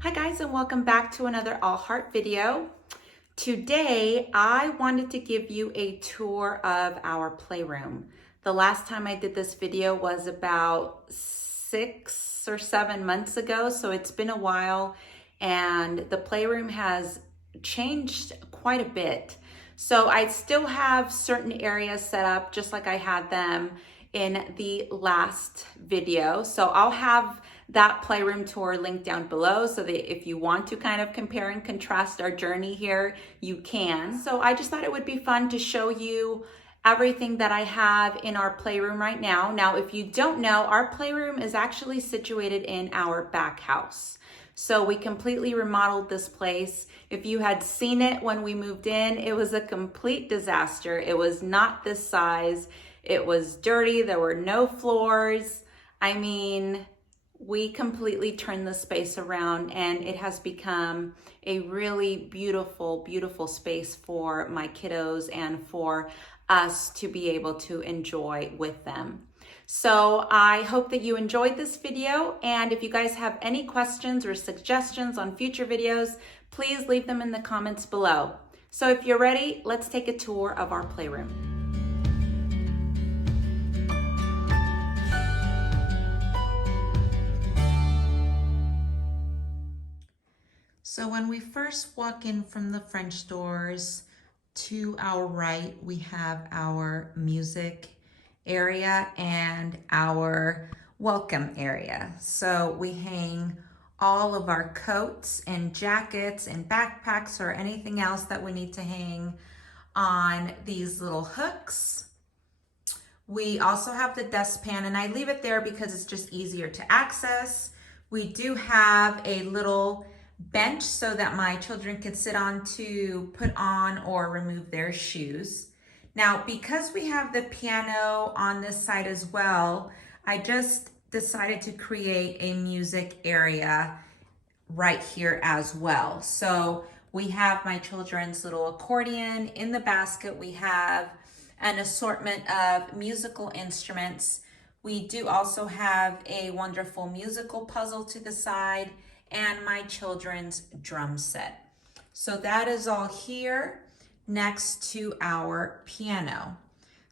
Hi guys, and welcome back to another All Heart video. Today I wanted to give you a tour of our playroom. The last time I did this video was about 6 or 7 months ago, so it's been a while, and the playroom has changed quite a bit. So I still have certain areas set up just like I had them in the last video. So I'll have that playroom tour linked down below so that if you want to kind of compare and contrast our journey here, you can. So I just thought it would be fun to show you everything that I have in our playroom right now. Now, if you don't know, our playroom is actually situated in our back house. So we completely remodeled this place. If you had seen it when we moved in, it was a complete disaster. It was not this size. It was dirty. There were no floors. I mean, we completely turned the space around and it has become a really beautiful, beautiful space for my kiddos and for us to be able to enjoy with them. So I hope that you enjoyed this video, and if you guys have any questions or suggestions on future videos, please leave them in the comments below. So if you're ready, let's take a tour of our playroom. So when we first walk in from the French doors, to our right, we have our music area and our welcome area. So we hang all of our coats and jackets and backpacks or anything else that we need to hang on these little hooks. We also have the dustpan, and I leave it there because it's just easier to access. We do have a little bench so that my children can sit on to put on or remove their shoes. Now, because we have the piano on this side as well, I just decided to create a music area right here as well. So we have my children's little accordion in the basket. We have an assortment of musical instruments. We do also have a wonderful musical puzzle to the side and my children's drum set. So that is all here next to our piano.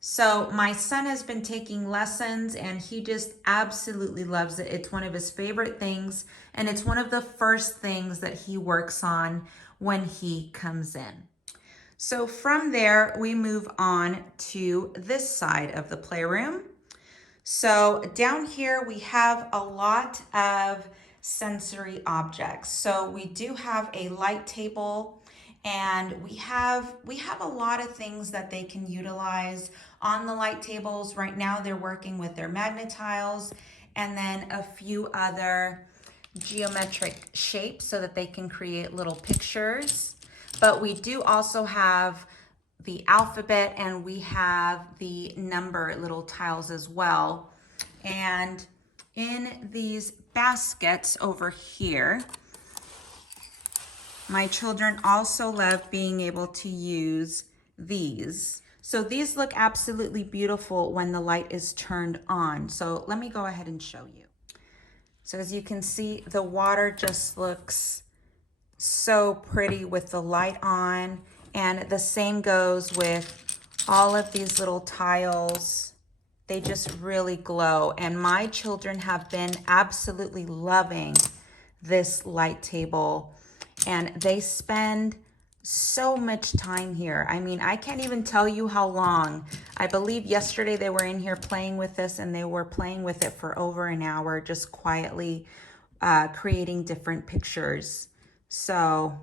So my son has been taking lessons and he just absolutely loves it. It's one of his favorite things, and it's one of the first things that he works on when he comes in. So from there, we move on to this side of the playroom. So down here, we have a lot of sensory objects. So we do have a light table, and we have a lot of things that they can utilize on the light tables. Right now they're working with their magnet tiles and then a few other geometric shapes so that they can create little pictures. But we do also have the alphabet, and we have the number little tiles as well. And in these baskets over here, my children also love being able to use these. So these look absolutely beautiful when the light is turned on. So let me go ahead and show you. So as you can see, the water just looks so pretty with the light on, and the same goes with all of these little tiles. They just really glow, and my children have been absolutely loving this light table, and they spend so much time here. I mean, I can't even tell you how long. I believe yesterday they were in here playing with this, and they were playing with it for over an hour, just quietly creating different pictures. So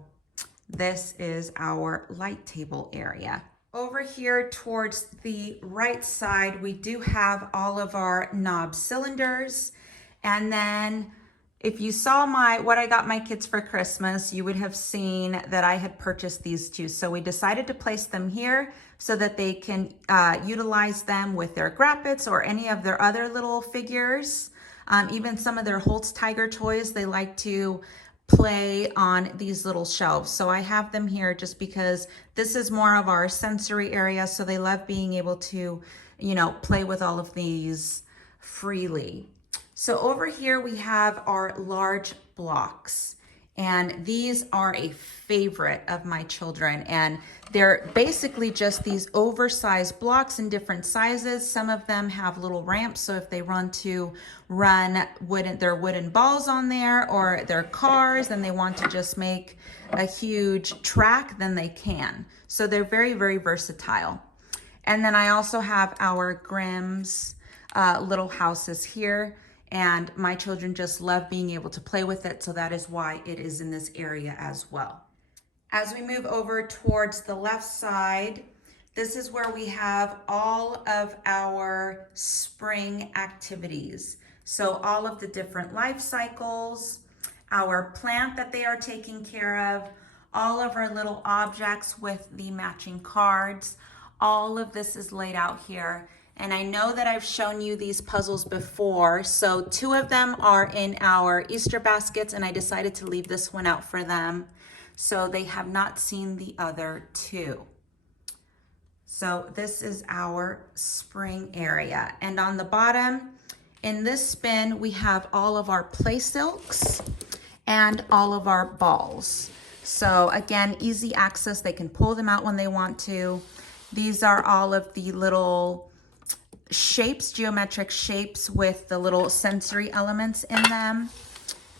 this is our light table area. Over here towards the right side, we do have all of our knob cylinders. And then if you saw what I got my kids for Christmas, you would have seen that I had purchased these two. So we decided to place them here so that they can utilize them with their Graphite or any of their other little figures. Even some of their Holtz Tiger toys, they like to play on these little shelves. So I have them here just because this is more of our sensory area. So they love being able to, play with all of these freely. So over here we have our large blocks, And these are a favorite of my children. And they're basically just these oversized blocks in different sizes. Some of them have little ramps, so if they run their wooden balls on there, or their cars, and they want to just make a huge track, then they can. So they're very, very versatile. And then I also have our Grimm's little houses here. And my children just love being able to play with it, so that is why it is in this area as well. As we move over towards the left side, this is where we have all of our spring activities. So all of the different life cycles, our plant that they are taking care of, all of our little objects with the matching cards, all of this is laid out here. And I know that I've shown you these puzzles before. So 2 of them are in our Easter baskets, and I decided to leave this one out for them. So they have not seen the other 2. So this is our spring area. And on the bottom, in this spin, we have all of our play silks and all of our balls. So again, easy access. They can pull them out when they want to. These are all of the little shapes, geometric shapes with the little sensory elements in them.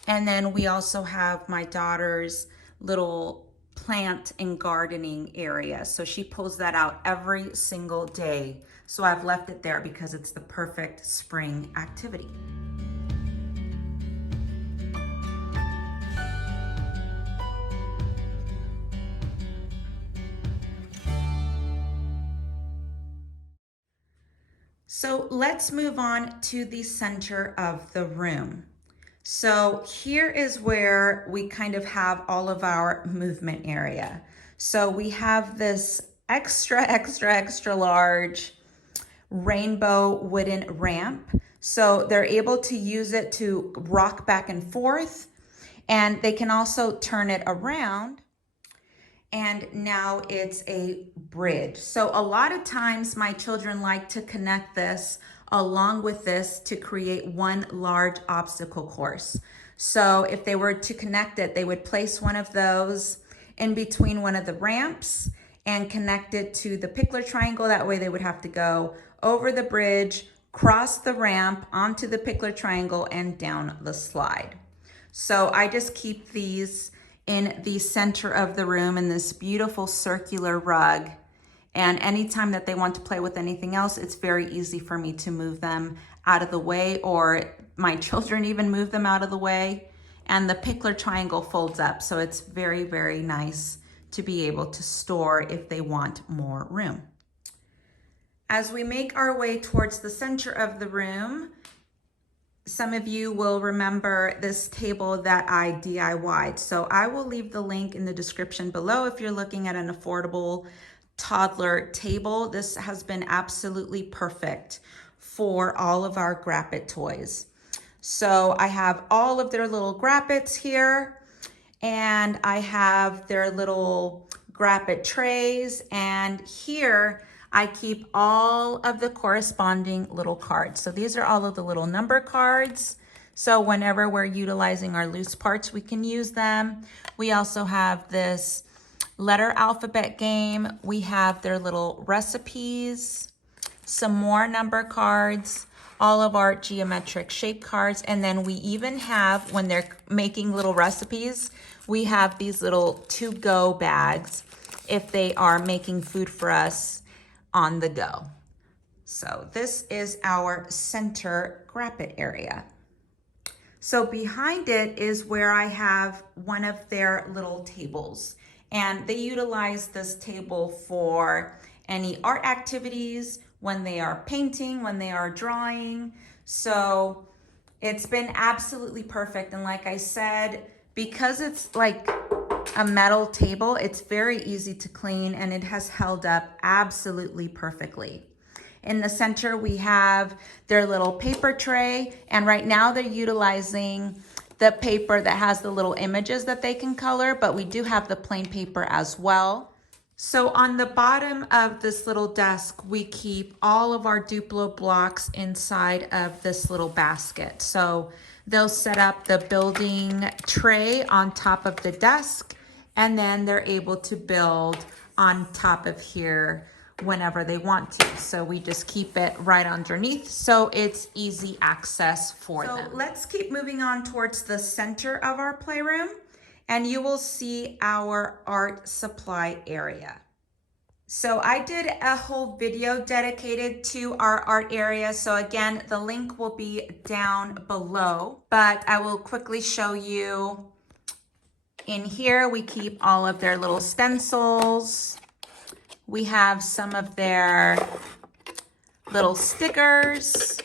And then we also have my daughter's little plant and gardening area. So she pulls that out every single day. So I've left it there because it's the perfect spring activity. So let's move on to the center of the room. So here is where we kind of have all of our movement area. So we have this extra large rainbow wooden ramp. So they're able to use it to rock back and forth, and they can also turn it around. And now it's a bridge. So a lot of times my children like to connect this along with this to create one large obstacle course. So if they were to connect it, they would place one of those in between one of the ramps and connect it to the pickler triangle. That way they would have to go over the bridge, cross the ramp onto the pickler triangle, and down the slide. So I just keep these in the center of the room in this beautiful circular rug. And anytime that they want to play with anything else, it's very easy for me to move them out of the way, or my children even move them out of the way. And the pickler triangle folds up. So it's very, very nice to be able to store if they want more room. As we make our way towards the center of the room, some of you will remember this table that I DIY'd. So I will leave the link in the description below if you're looking at an affordable toddler table. This has been absolutely perfect for all of our Graphite toys. So I have all of their little Graphites here, and I have their little Graphite trays, and here I keep all of the corresponding little cards. So these are all of the little number cards. So whenever we're utilizing our loose parts, we can use them. We also have this letter alphabet game. We have their little recipes, some more number cards, all of our geometric shape cards. And then we even have, when they're making little recipes, we have these little to-go bags if they are making food for us on the go. So this is our center Graphite area. So behind it is where I have one of their little tables, and they utilize this table for any art activities, when they are painting, when they are drawing. So it's been absolutely perfect. And like I said, because it's like a metal table, it's very easy to clean, and it has held up absolutely perfectly. In the center, we have their little paper tray, and right now they're utilizing the paper that has the little images that they can color, but we do have the plain paper as well. So on the bottom of this little desk, we keep all of our Duplo blocks inside of this little basket. So they'll set up the building tray on top of the desk, and then they're able to build on top of here whenever they want to. So we just keep it right underneath so it's easy access for them. So let's keep moving on towards the center of our playroom, and you will see our art supply area. So I did a whole video dedicated to our art area. So again, the link will be down below, but I will quickly show you. In here, we keep all of their little stencils. We have some of their little stickers,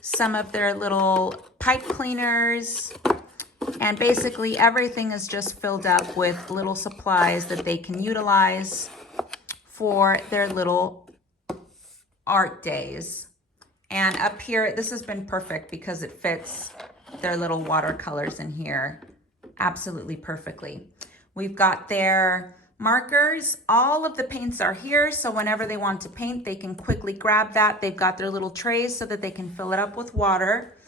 some of their little pipe cleaners, and basically everything is just filled up with little supplies that they can utilize for their little art days. And up here, this has been perfect because it fits their little watercolors in here absolutely perfectly. We've got their markers. All of the paints are here, so whenever they want to paint, they can quickly grab that. They've got their little trays so that they can fill it up with water.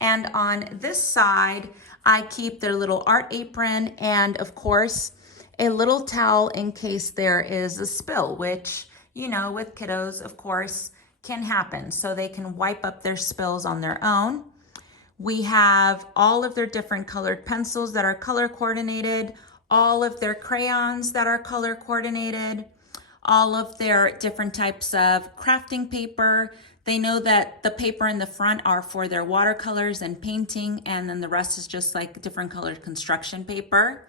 And on this side, I keep their little art apron and, of course, a little towel in case there is a spill, which, you know, with kiddos, of course, can happen. So they can wipe up their spills on their own. We have all of their different colored pencils that are color coordinated, all of their crayons that are color coordinated, all of their different types of crafting paper. They know that the paper in the front are for their watercolors and painting, and then the rest is just like different colored construction paper.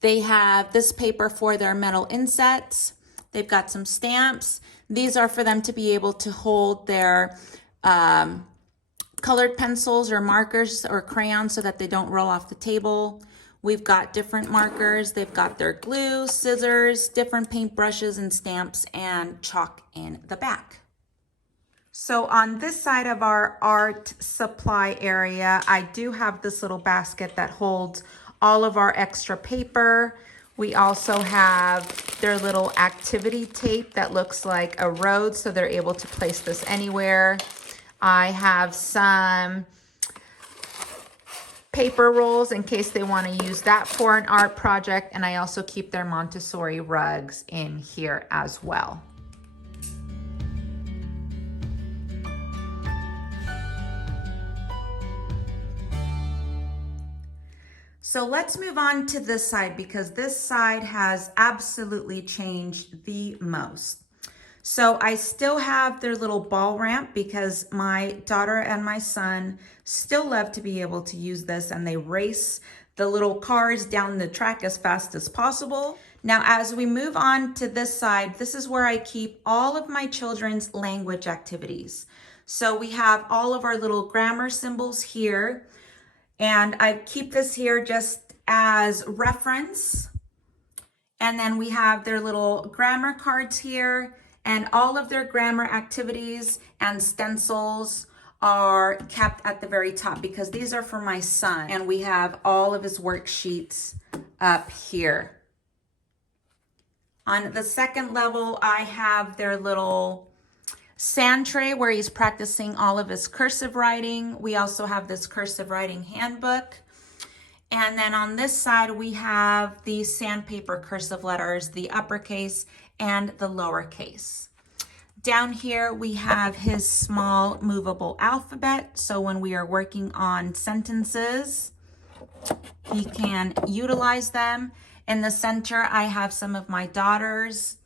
They have this paper for their metal insets. They've got some stamps. These are for them to be able to hold their colored pencils or markers or crayons so that they don't roll off the table. We've got different markers. They've got their glue, scissors, different paint brushes and stamps, and chalk in the back. So on this side of our art supply area, I do have this little basket that holds all of our extra paper. We also have their little activity tape that looks like a road, so they're able to place this anywhere. I have some paper rolls in case they want to use that for an art project, and I also keep their Montessori rugs in here as well. So let's move on to this side because this side has absolutely changed the most. So I still have their little ball ramp because my daughter and my son still love to be able to use this, and they race the little cars down the track as fast as possible. Now, as we move on to this side, this is where I keep all of my children's language activities. So we have all of our little grammar symbols here, and I keep this here just as reference. And then we have their little grammar cards here, and all of their grammar activities and stencils are kept at the very top because these are for my son, and we have all of his worksheets up here. On the second level, I have their little sand tray where he's practicing all of his cursive writing. We also have this cursive writing handbook. And then on this side, we have the sandpaper cursive letters, the uppercase and the lowercase. Down here, we have his small movable alphabet. So when we are working on sentences, he can utilize them. In the center, I have some of my daughter's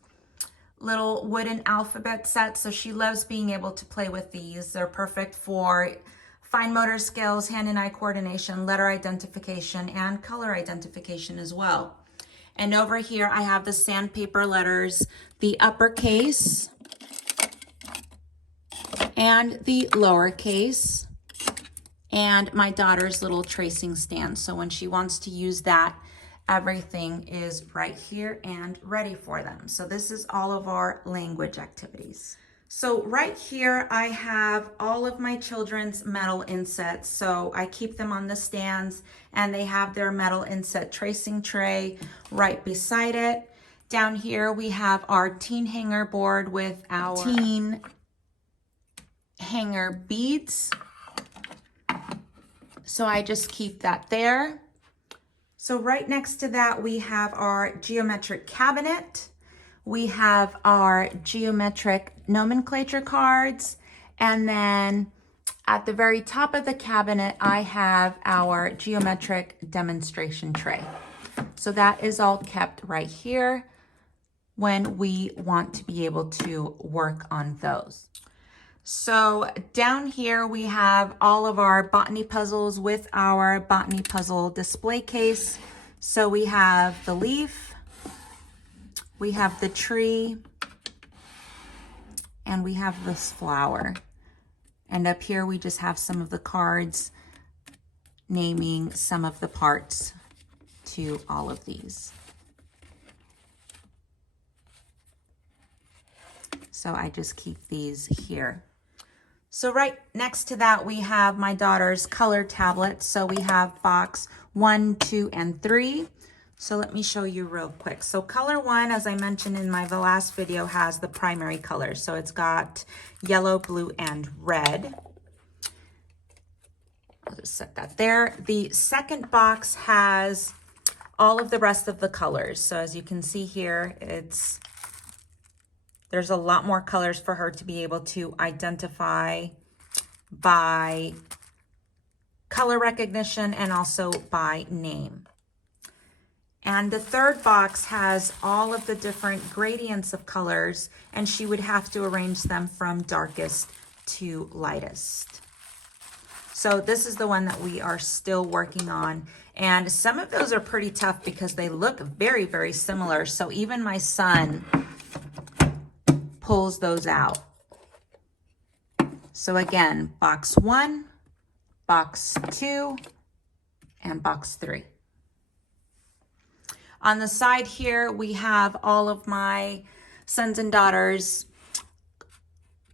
little wooden alphabet sets. So she loves being able to play with these. They're perfect for fine motor skills, hand and eye coordination, letter identification, and color identification as well. And over here, I have the sandpaper letters, the uppercase and the lowercase, and my daughter's little tracing stand. So when she wants to use that, everything is right here and ready for them. So this is all of our language activities. So right here, I have all of my children's metal insets. So I keep them on the stands, and they have their metal inset tracing tray right beside it. Down here, we have our teen hanger board with our teen hanger beads. So I just keep that there. So right next to that, we have our geometric cabinet. We have our geometric nomenclature cards. And then at the very top of the cabinet, I have our geometric demonstration tray. So that is all kept right here when we want to be able to work on those. So down here we have all of our botany puzzles with our botany puzzle display case. So we have the leaf, we have the tree, and we have this flower. And up here we just have some of the cards naming some of the parts to all of these. So I just keep these here. So right next to that, we have my daughter's color tablet. So we have box 1, 2, and 3. So let me show you real quick. So color 1, as I mentioned in the last video, has the primary colors. So it's got yellow, blue, and red. I'll just set that there. The second box has all of the rest of the colors. So as you can see here, there's a lot more colors for her to be able to identify by color recognition and also by name. And the third box has all of the different gradients of colors, and she would have to arrange them from darkest to lightest. So this is the one that we are still working on. And some of those are pretty tough because they look very, very similar. So even my son pulls those out. So again, box 1, box 2, and box 3. On the side here, we have all of my sons and daughters'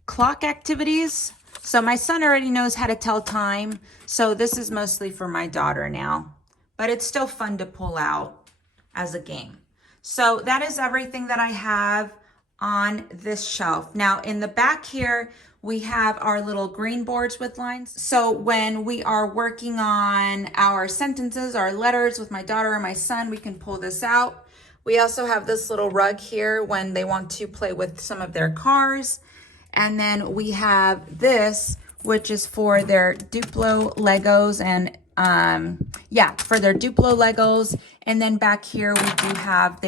clock activities. So my son already knows how to tell time. So this is mostly for my daughter now, but it's still fun to pull out as a game. So that is everything that I have on this shelf. Now in the back here, we have our little green boards with lines. So when we are working on our sentences, our letters with my daughter or my son, we can pull this out. We also have this little rug here when they want to play with some of their cars. And then we have this, which is for their Duplo Legos and for their Duplo Legos. And then back here, we do have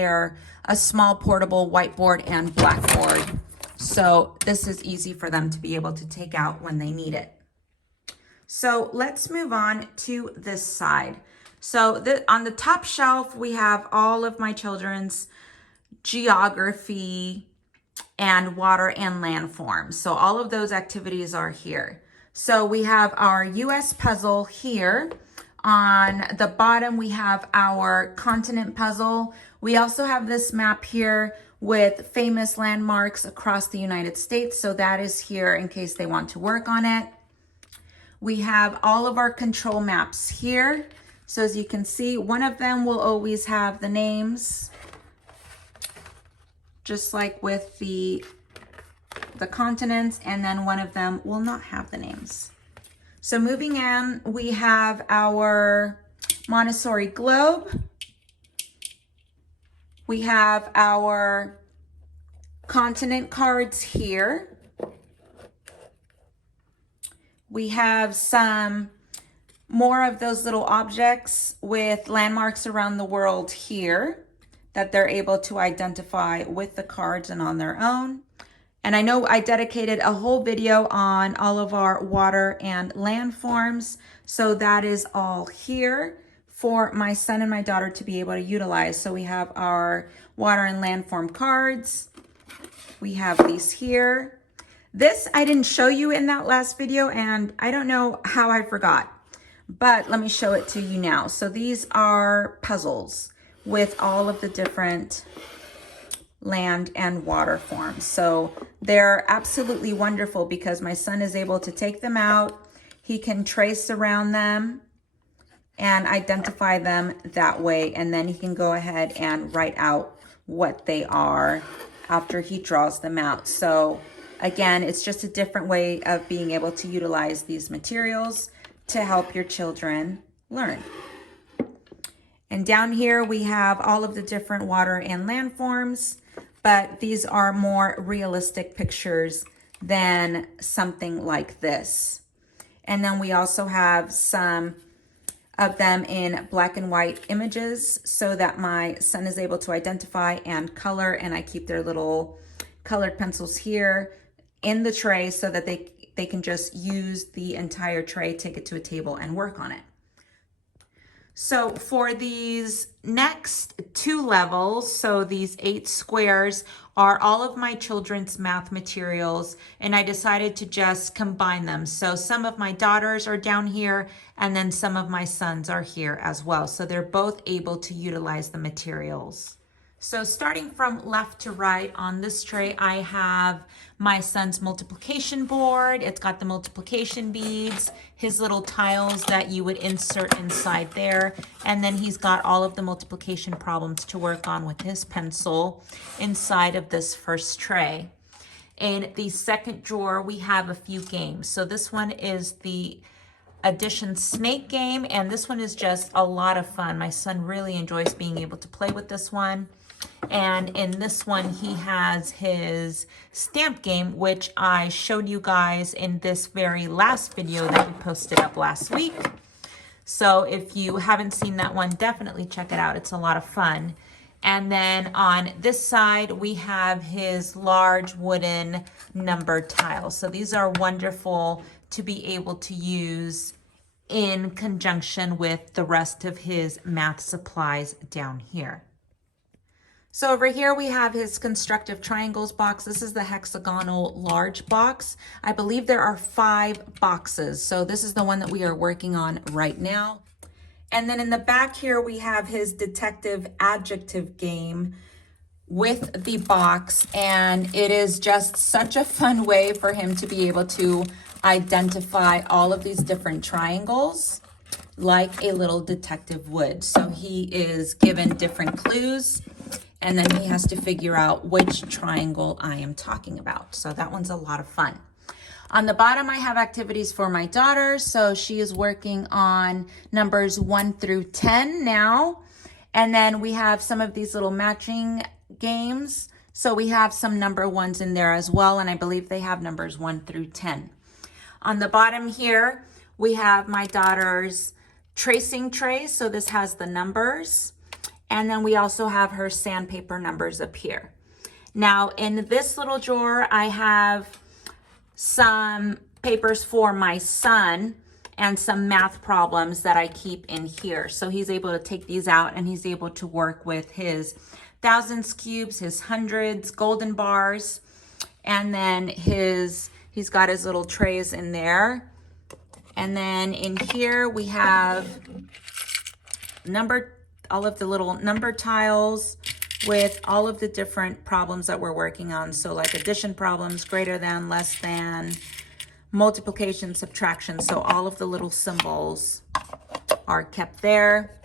a small portable whiteboard and blackboard. So this is easy for them to be able to take out when they need it. So let's move on to this side. So on the top shelf, we have all of my children's geography and water and landforms. So all of those activities are here. So we have our US puzzle here. On the bottom, we have our continent puzzle. We also have this map here with famous landmarks across the United States. So that is here in case they want to work on it. We have all of our control maps here. So as you can see, one of them will always have the names, just like with the continents, and then one of them will not have the names. So moving on, we have our Montessori globe. We have our continent cards here. We have some more of those little objects with landmarks around the world here that they're able to identify with the cards and on their own. And I know I dedicated a whole video on all of our water and landforms. So that is all here for my son and my daughter to be able to utilize. So we have our water and landform cards. We have these here. This I didn't show you in that last video, and I don't know how I forgot, but let me show it to you now. So these are puzzles with all of the different land and water forms. So they're absolutely wonderful because my son is able to take them out. He can trace around them and identify them that way. And then he can go ahead and write out what they are after he draws them out. So again, it's just a different way of being able to utilize these materials to help your children learn. And down here we have all of the different water and landforms, but these are more realistic pictures than something like this. And then we also have some of them in black and white images so that my son is able to identify and color, and I keep their little colored pencils here in the tray so that they can just use the entire tray, take it to a table and work on it. So for these next 2 levels, so these 8 squares are all of my children's math materials, and I decided to just combine them. So some of my daughters are down here, and then some of my sons are here as well. So they're both able to utilize the materials. So starting from left to right on this tray, I have my son's multiplication board. It's got the multiplication beads, his little tiles that you would insert inside there. And then he's got all of the multiplication problems to work on with his pencil inside of this first tray. In the second drawer, we have a few games. So this one is the addition snake game, and this one is just a lot of fun. My son really enjoys being able to play with this one. And in this one, he has his stamp game, which I showed you guys in this very last video that we posted up last week. So if you haven't seen that one, definitely check it out. It's a lot of fun. And then on this side, we have his large wooden number tiles. So these are wonderful to be able to use in conjunction with the rest of his math supplies down here. So over here we have his constructive triangles box. This is the hexagonal large box. I believe there are 5 boxes. So this is the one that we are working on right now. And then in the back here we have his detective adjective game with the box, and it is just such a fun way for him to be able to identify all of these different triangles like a little detective would. So he is given different clues, and then he has to figure out which triangle I am talking about. So that one's a lot of fun. On the bottom, I have activities for my daughter. So she is working on numbers 1 through 10 now. And then we have some of these little matching games. So we have some number 1s in there as well. And I believe they have numbers 1 through 10. On the bottom here, we have my daughter's tracing tray. So this has the numbers. And then we also have her sandpaper numbers up here. Now in this little drawer, I have some papers for my son and some math problems that I keep in here. So he's able to take these out and he's able to work with his thousands cubes, his hundreds, golden bars, and then he's got his little trays in there. And then in here we have all of the little number tiles with all of the different problems that we're working on. So like addition problems, greater than, less than, multiplication, subtraction. So all of the little symbols are kept there.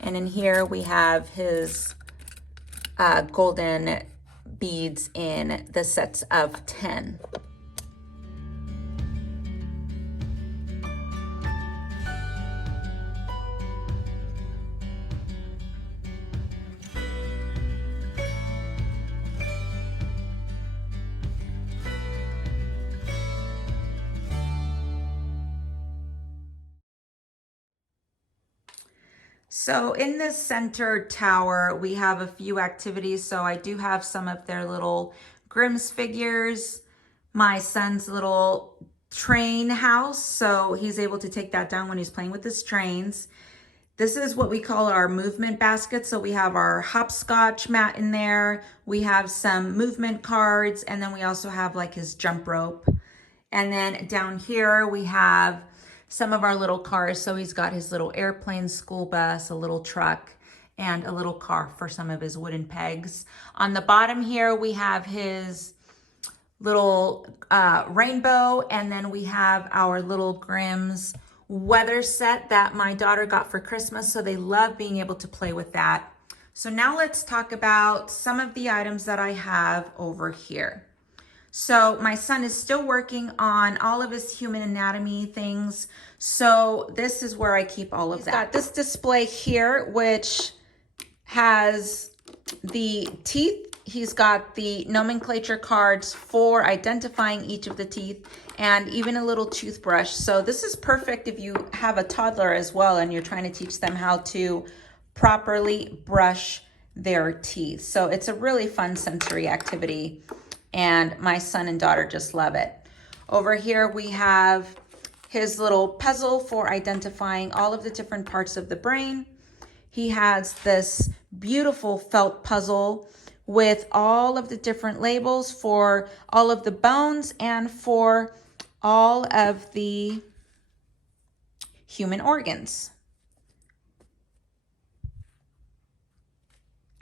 And in here we have his golden beads in the sets of 10. So in this center tower, we have a few activities. So I do have some of their little Grimm's figures, my son's little train house. So he's able to take that down when he's playing with his trains. This is what we call our movement basket. So we have our hopscotch mat in there. We have some movement cards, and then we also have like his jump rope. And then down here we have some of our little cars. So he's got his little airplane, school bus, a little truck, and a little car for some of his wooden pegs. On the bottom here, we have his little rainbow, and then we have our little Grimm's weather set that my daughter got for Christmas. So they love being able to play with that. So now let's talk about some of the items that I have over here. So my son is still working on all of his human anatomy things. So this is where I keep all of that. He's got this display here, which has the teeth. He's got the nomenclature cards for identifying each of the teeth and even a little toothbrush. So this is perfect if you have a toddler as well and you're trying to teach them how to properly brush their teeth. So it's a really fun sensory activity and my son and daughter just love it. Over here we have his little puzzle for identifying all of the different parts of the brain. He has this beautiful felt puzzle with all of the different labels for all of the bones and for all of the human organs.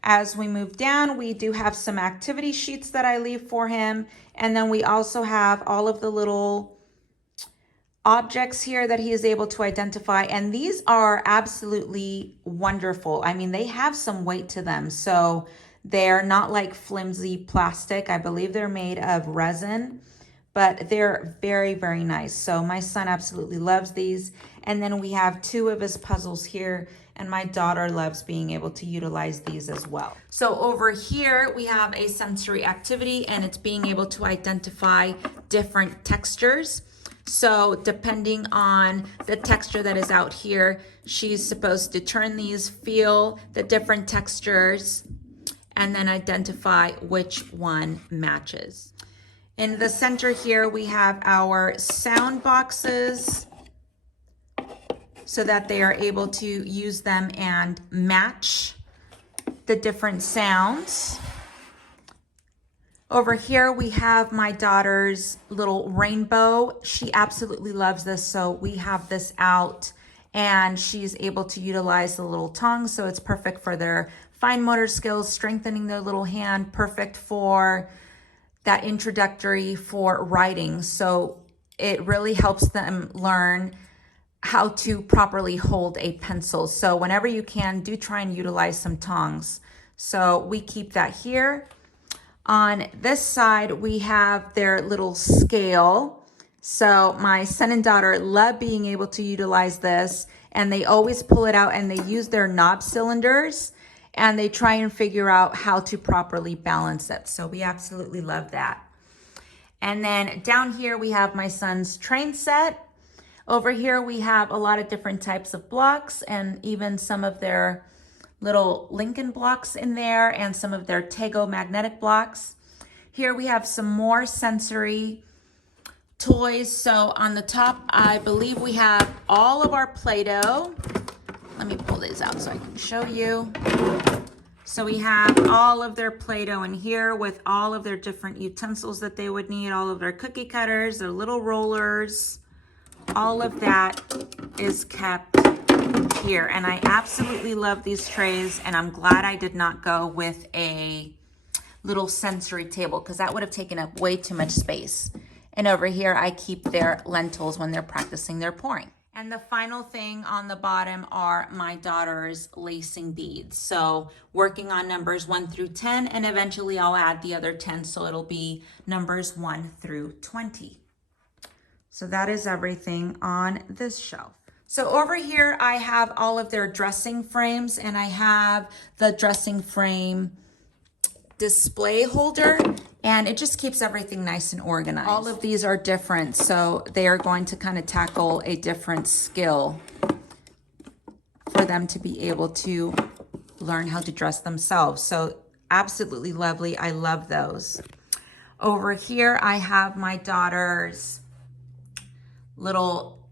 As we move down, we do have some activity sheets that I leave for him. And then we also have all of the little objects here that he is able to identify. And these are absolutely wonderful. I mean, they have some weight to them. So they're not like flimsy plastic. I believe they're made of resin, but they're very, very nice. So my son absolutely loves these. And then we have two of his puzzles here, and my daughter loves being able to utilize these as well. So over here, we have a sensory activity, and it's being able to identify different textures. So depending on the texture that is out here, she's supposed to turn these, feel the different textures, and then identify which one matches. In the center here, we have our sound boxes so that they are able to use them and match the different sounds. Over here, we have my daughter's little rainbow. She absolutely loves this, so we have this out, and she's able to utilize the little tongue, so it's perfect for their fine motor skills, strengthening their little hand, perfect for that introductory for writing. So it really helps them learn how to properly hold a pencil. So whenever you can, do try and utilize some tongs. So we keep that here. On this side, we have their little scale. So my son and daughter love being able to utilize this, and they always pull it out and they use their knob cylinders and they try and figure out how to properly balance it. So we absolutely love that. And then down here, we have my son's train set. Over here, we have a lot of different types of blocks and even some of their little Lincoln blocks in there and some of their Tego magnetic blocks. Here we have some more sensory toys. So on the top, I believe we have all of our Play-Doh. Let me pull these out so I can show you. So we have all of their Play-Doh in here with all of their different utensils that they would need, all of their cookie cutters, their little rollers, all of that is kept here. And I absolutely love these trays, and I'm glad I did not go with a little sensory table because that would have taken up way too much space. And over here, I keep their lentils when they're practicing their pouring. And the final thing on the bottom are my daughter's lacing beads. So working on numbers 1 through 10, and eventually I'll add the other 10, so it'll be numbers 1 through 20. So that is everything on this shelf. So over here, I have all of their dressing frames, and I have the dressing frame display holder, and it just keeps everything nice and organized. All of these are different, so they are going to kind of tackle a different skill for them to be able to learn how to dress themselves. So absolutely lovely. I love those. Over here, I have my daughter's little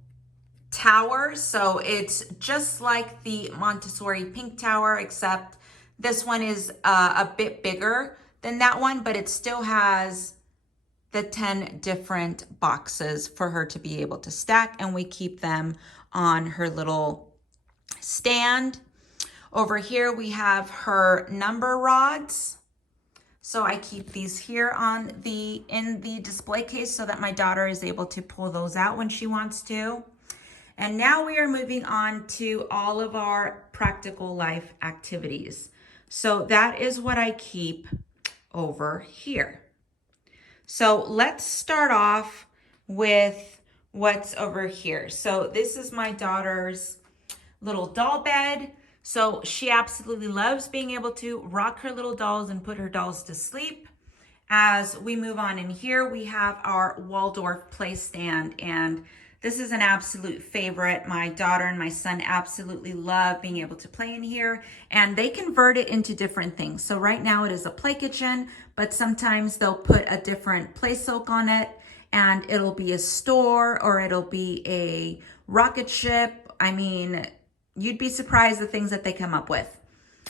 towers. So it's just like the Montessori pink tower, except this one is a bit bigger than that one, but it still has the 10 different boxes for her to be able to stack, and we keep them on her little stand. Over here, we have her number rods. So I keep these here in the display case so that my daughter is able to pull those out when she wants to. And now we are moving on to all of our practical life activities. So that is what I keep over here. So let's start off with what's over here. So this is my daughter's little doll bed. So she absolutely loves being able to rock her little dolls and put her dolls to sleep. As we move on in here, we have our Waldorf play stand, and this is an absolute favorite. My daughter and my son absolutely love being able to play in here, and they convert it into different things. So right now it is a play kitchen, but sometimes they'll put a different play silk on it, and it'll be a store or it'll be a rocket ship. I mean, you'd be surprised the things that they come up with.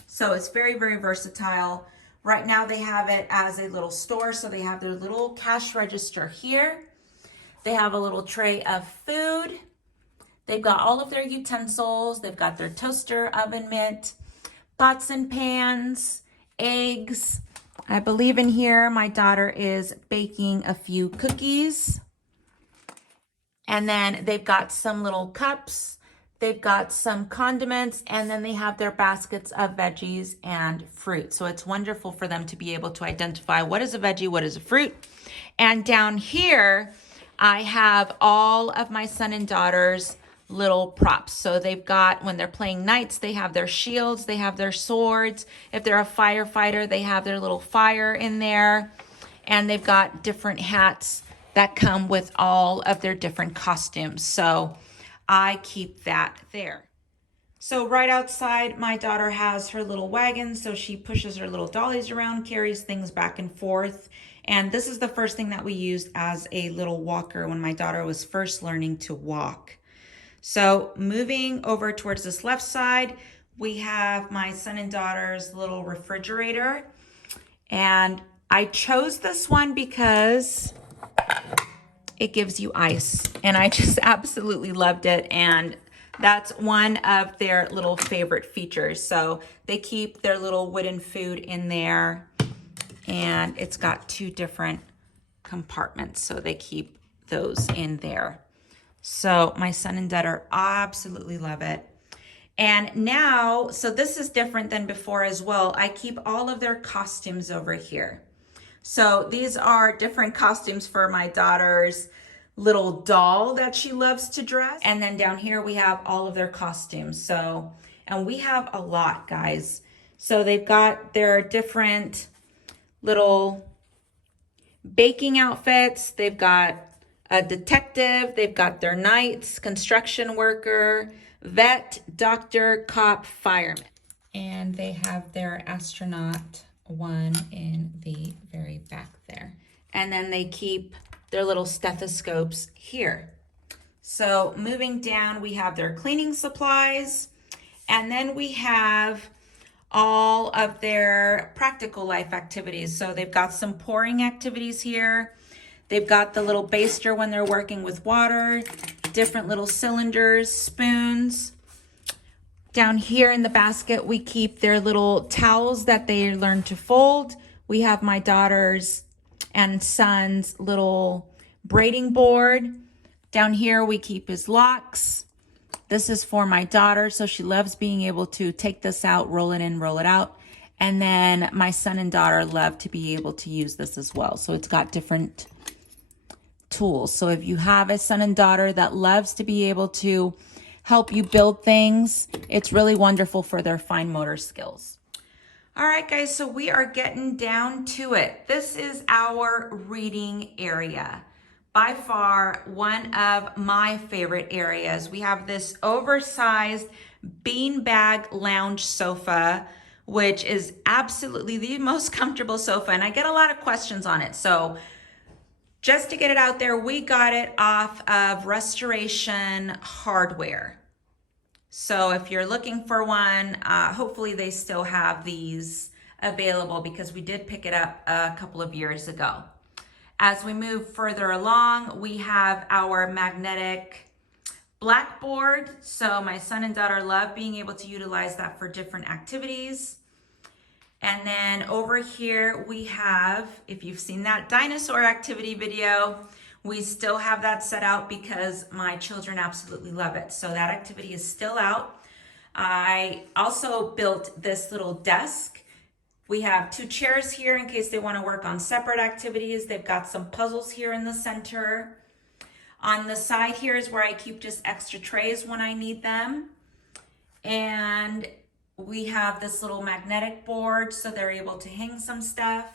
So it's very, very versatile. Right now they have it as a little store. So they have their little cash register here. They have a little tray of food. They've got all of their utensils. They've got their toaster, oven mitt, pots and pans, eggs. I believe in here my daughter is baking a few cookies. And then they've got some little cups. They've got some condiments, and then they have their baskets of veggies and fruit. So it's wonderful for them to be able to identify what is a veggie, what is a fruit. And down here, I have all of my son and daughter's little props. So they've got, when they're playing knights, they have their shields, they have their swords. If they're a firefighter, they have their little fire in there. And they've got different hats that come with all of their different costumes. So I keep that there. So right outside, my daughter has her little wagon. So she pushes her little dollies around, carries things back and forth. And this is the first thing that we used as a little walker when my daughter was first learning to walk. So moving over towards this left side, we have my son and daughter's little refrigerator. And I chose this one because it gives you ice, and I just absolutely loved it. And that's one of their little favorite features. So they keep their little wooden food in there, and it's got two different compartments. So they keep those in there. So my son and daughter absolutely love it. And now, so this is different than before as well. I keep all of their costumes over here. So these are different costumes for my daughter's little doll that she loves to dress. And then down here we have all of their costumes. So, and we have a lot, guys. So they've got their different little baking outfits. They've got a detective. They've got their knights, construction worker, vet, doctor, cop, fireman. And they have their astronaut one in the very back there. And then they keep their little stethoscopes here. So moving down, we have their cleaning supplies, and then we have all of their practical life activities. So they've got some pouring activities here. They've got the little baster when they're working with water, different little cylinders, spoons. Down here in the basket, we keep their little towels that they learn to fold. We have my daughter's and son's little braiding board. Down here, we keep his locks. This is for my daughter, so she loves being able to take this out, roll it in, roll it out. And then my son and daughter love to be able to use this as well. So it's got different tools. So if you have a son and daughter that loves to be able to help you build things, it's really wonderful for their fine motor skills. All right, guys, so we are getting down to it. This is our reading area. By far, one of my favorite areas. We have this oversized beanbag lounge sofa, which is absolutely the most comfortable sofa, and I get a lot of questions on it. So just to get it out there, we got it off of Restoration Hardware. So if you're looking for one, hopefully they still have these available because we did pick it up a couple of years ago. As we move further along, we have our magnetic blackboard. So my son and daughter love being able to utilize that for different activities. And then over here we have, if you've seen that dinosaur activity video, we still have that set out because my children absolutely love it. So that activity is still out. I also built this little desk We have 2 chairs here in case they want to work on separate activities. They've got some puzzles here in the center. On the side here is where I keep just extra trays when I need them. And we have this little magnetic board so they're able to hang some stuff.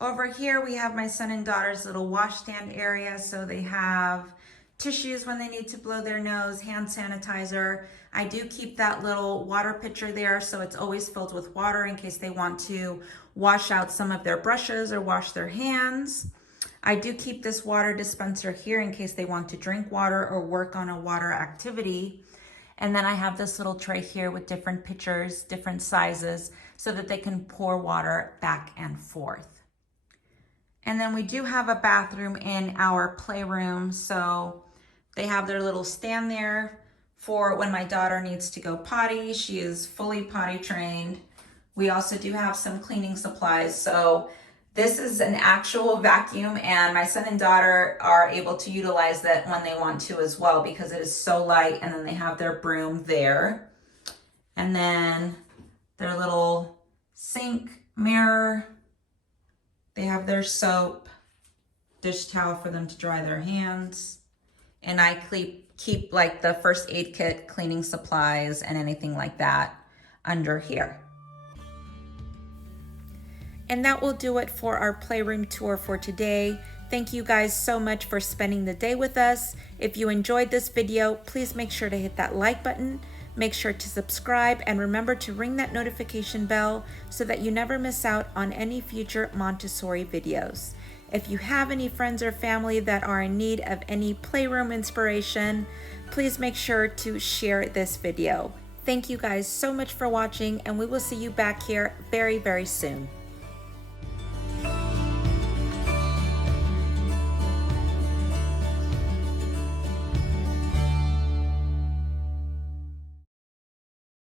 Over here we have my son and daughter's little washstand area, so they have tissues when they need to blow their nose, hand sanitizer. I do keep that little water pitcher there so it's always filled with water in case they want to wash out some of their brushes or wash their hands. I do keep this water dispenser here in case they want to drink water or work on a water activity. And then I have this little tray here with different pitchers, different sizes, so that they can pour water back and forth. And then we do have a bathroom in our playroom, so they have their little stand there for when my daughter needs to go potty. She is fully potty trained. We also do have some cleaning supplies. So this is an actual vacuum, and my son and daughter are able to utilize that when they want to as well because it is so light. And then they have their broom there. And then their little sink, mirror. They have their soap, dish towel for them to dry their hands. And I keep like the first aid kit, cleaning supplies, and anything like that under here. And that will do it for our playroom tour for today. Thank you guys so much for spending the day with us. If you enjoyed this video, please make sure to hit that like button. Make sure to subscribe and remember to ring that notification bell so that you never miss out on any future Montessori videos. If you have any friends or family that are in need of any playroom inspiration, please make sure to share this video. Thank you guys so much for watching, and we will see you back here very, very soon.